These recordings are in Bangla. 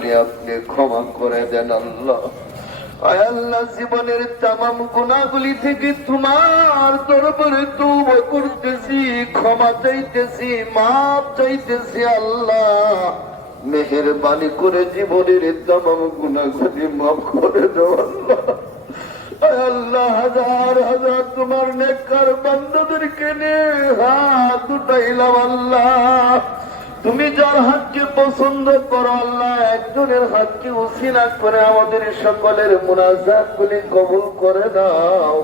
গুনাহগুলি আপনি ক্ষমা করে দেন আল্লাহ। আয় আল্লাহ, জীবনের তামাম গুনাহগুলি থেকে তোমার দরবারে তওবা করতেছি, ক্ষমা চাইতেছি, মাফ চাইতেছি আল্লাহ। মেহেরবানি করে জীবনের তামাম গুনাহগুলি মাফ করে দাও আল্লাহ। আয় আল্লাহ, হাজার হাজার তোমার নেককার বান্দাদেরকে নিয়ে হাত উঠাইলাম আল্লাহ। তুমি যার হাতকে পছন্দ করো আল্লাহ, একজনের হাতকে উসিলা করে আমাদের সকলের মুনাজাত গুলি কবুল করে দাও।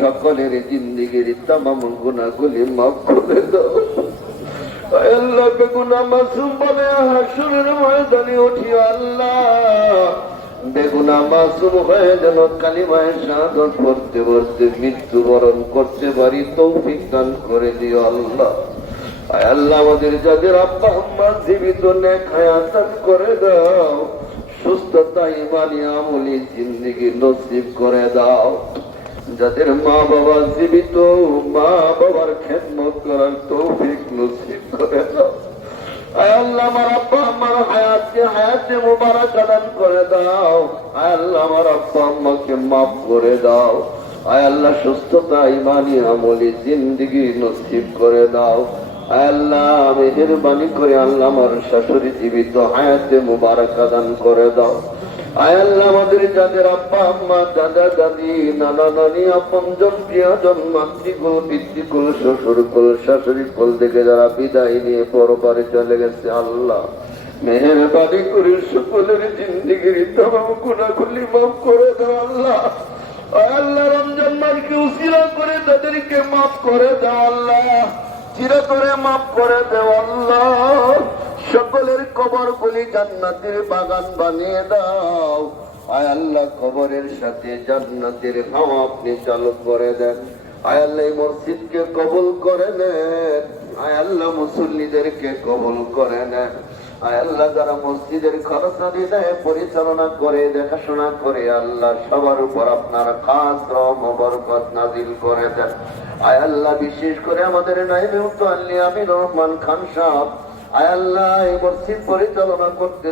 সকলের জিন্দেগির তামাম গুনাহগুলি মাফ করে দাও। আয় আল্লাহ, বেগুনা মাসুম বলে হাসরের ময়দানে উঠিও আল্লাহ। বেগুনা মাসুম হয়ে যেন কালিমায়ে শাহাদাত পড়তে পড়তে মৃত্যুবরণ করতে পারি, তৌফিক দান করে দিও আল্লাহ। আয় আল্লাহ, আমাদের যাদের আব্বা আম্মা জীবিত, নেক হায়াত দান করে দাও, সুস্থতা, ঈমানি, আমলি জিন্দেগি নসিব করে দাও। যাদের মা বাবা জীবিত, মা বাবার খেদমত করার তৌফিক নসিব করে দাও। আয় আল্লাহ, আমার আব্বা আম্মার হায়াতকে হায়াতে মুবারক দান করে দাও। আয় আল্লাহ, আমার আব্বা আম্মাকে মাফ করে দাও। আয় আল্লাহ, সুস্থতা, ঈমানি, আমলি জিন্দেগি নসিব করে দাও। আয় আল্লাহ, মেহেরবানি করে আল্লাহ আমার শাশুড়ি জীবিত, হায়াতে মুবারক দান করে দাও। আয় আল্লাহ, আমাদের যাদের আব্বা আম্মা, দাদা দাদি, নানা নানি, আপনজন, প্রিয়জন, মাতৃকুল, পিতৃকুল, শ্বশুরকুল, শাশুড়ি কুল থেকে যারা বিদায় নিয়ে পরপারে চলে গেছে আল্লাহ, মেহেরবানি করে সকলের জিন্দেগির তামাম গুনাহগুলি মাফ করে দাও আল্লাহ। আয় আল্লাহ, রমজান মাসকে উসিলা করে তাদেরকে মাফ করে দাও আল্লাহ, চিরা করে মাফ করে দেও আল্লাহ। সকলের কবর গুলি জান্নাতের বাগান বানিয়ে দাও। আয় আল্লাহ, কবরের সাথে জান্নাতের হাওয়া আপনি চালু করে দেন। আয় আল্লাহ, এই মসজিদকে কবুল করে নেন। আয় আল্লাহ, মুসল্লিদেরকে কবুল করে নেন। আয় আল্লাহ, যারা মসজিদের খরচাদি দেয়, পরিচালনা করে, দেখাশোনা করে, আল্লাহ সবার উপর আপনার খাস রহম ও বরকত নাজিল করে দেন। আয় আল্লাহ, বিশেষ করে আমাদের নায়েবে মুফতি আমিনুর রহমান খান সাহেব, আয় আল্লাহ, এই মসজিদ পরিচালনা করতে